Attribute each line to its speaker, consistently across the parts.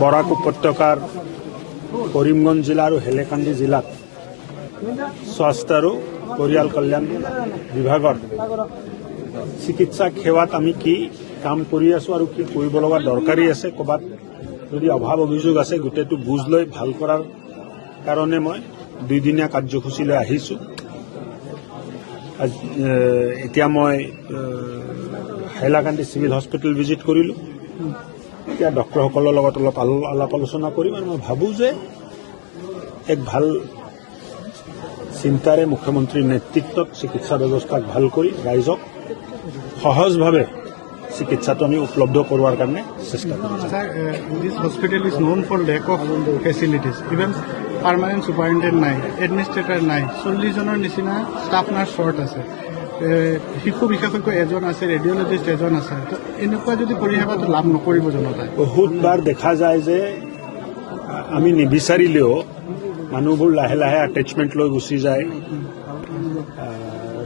Speaker 1: বৰাক উপত্যকাৰ কৰিমগঞ্জ জিলা আৰু হেলেকান্দি জিলাত স্বাস্থ্য আৰু পৰিয়াল কল্যাণ বিভাগৰ চিকিৎসা সেৱাত আমি কি কাম কৰি আছো আৰু কি কৰিব লগা দৰকাৰী আছে, ক'ৰবাত যদি অভাৱ অভিযোগ আছে, গোটেইটো বুজ লৈ ভালো কৰাৰ কাৰণে মই দুইদিনীয়া কাৰ্যসূচীলৈ আহিছোঁ। এতিয়া মই হাইলাকান্দি চিভিল হস্পিটেল ভিজিট কৰিলোঁ। এতিয়া ডক্টৰসকলৰ লগত অলপ আল- আলাপ আলোচনা কৰিম আৰু মই ভাবোঁ যে এক ভালো চিন্তাৰে মুখ্যমন্ত্ৰীৰ নেতৃত্বত চিকিৎসা ব্যৱস্থাক ভালো কৰি ৰাইজক সহজভাৱে চিকিৎসাটো আমি উপলব্ধ কৰোৱাৰ কাৰণে চেষ্টা কৰিম
Speaker 2: uh, this hospital is known for lack of facilities. Even নাই এডমিনিষ্ট্ৰেটৰ নাই চল্লিছ জনৰ নিচিনা ষ্টাফ নাৰ্ছ শ্বৰ্ট আছে শিশু বিশেষজ্ঞ এজন আছে ৰেডিঅ'লজিষ্ট এজন আছে। তো এনেকুৱা যদি পৰিষেবাটো লাভ নকৰিব জনতাই।
Speaker 1: বহুতবাৰ দেখা যায় যে আমি নিবিচাৰিলেও মানুহবোৰ লাহে লাহে এটেচমেণ্ট লৈ গুচি যায়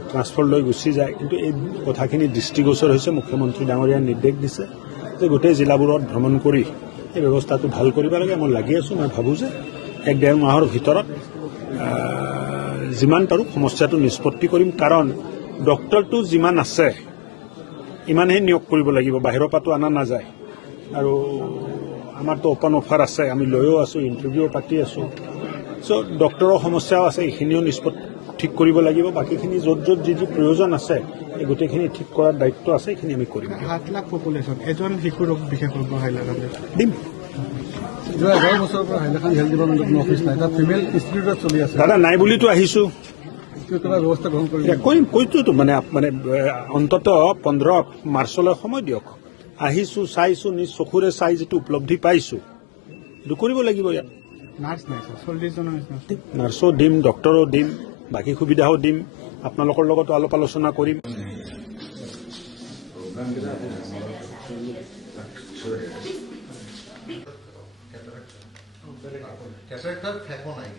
Speaker 1: ট্ৰান্সফাৰ লৈ গুচি যায়। কিন্তু এই কথাখিনি দৃষ্টিগোচৰ হৈছে, মুখ্যমন্ত্ৰী ডাঙৰীয়াই নিৰ্দেশ দিছে যে গোটেই জিলাবোৰত ভ্ৰমণ কৰি এই ব্যৱস্থাটো ভালো কৰিব লাগে। মই লাগি আছোঁ, মই ভাবোঁ যে এক ডেৰ মাহৰ ভিতৰত যিমান পাৰোঁ সমস্যাটো নিষ্পত্তি কৰিম। কাৰণ ডক্টৰটো যিমান আছে ইমানহে নিয়োগ কৰিব লাগিব বাহিৰৰ পৰাতো অনা নাযায়। আৰু আমাৰতো অপেন অফাৰ আছে আমি লৈও আছোঁ ইণ্টাৰভিউ পাতি আছোঁ। চ' ডক্টৰৰ সমস্যাও আছে এইখিনিও নিষ্পত্তি ঠিক কৰিব লাগিব বাকীখিনি য'ত য'ত যি যি প্ৰয়োজন আছে এই গোটেইখিনি ঠিক কৰাৰ দায়িত্ব আছে এইখিনি আমি কৰিম।
Speaker 2: সাত লাখ পপুলেশ্যন এজন শিশু ৰোগ বিশেষজ্ঞ হাইলাকান্দিত
Speaker 1: দিম।
Speaker 2: যোৱা এঘাৰ বছৰৰ পৰা হাইলাকান্দি হেল্থ ডিপাৰ্টমেণ্টত অফিচ নাই তাত ফিমেল ইনষ্টিটিউটত চলি আছে।
Speaker 1: দাদা নাই বুলিতো আহিছোঁ।
Speaker 2: ব্যৱস্থা গ্ৰহণ কৰিব
Speaker 1: এতিয়া কৰিম কৈছোতো মানে মানে অন্তত পোন্ধৰ মাৰ্চলৈ সময় দিয়ক। আহিছোঁ চাইছোঁ নিজ চকুৰে চাই যিটো উপলব্ধি পাইছোঁ। সেইটো কৰিব লাগিব ইয়াত।
Speaker 2: নাৰ্ছ
Speaker 1: দিম ডক্টৰো দিম বাকী সুবিধাও দিম আপোনালোকৰ লগতো আলোপ আলোচনা কৰিম।
Speaker 3: ক্যাটাৰেক্টাৰ ফ্যাকও নাই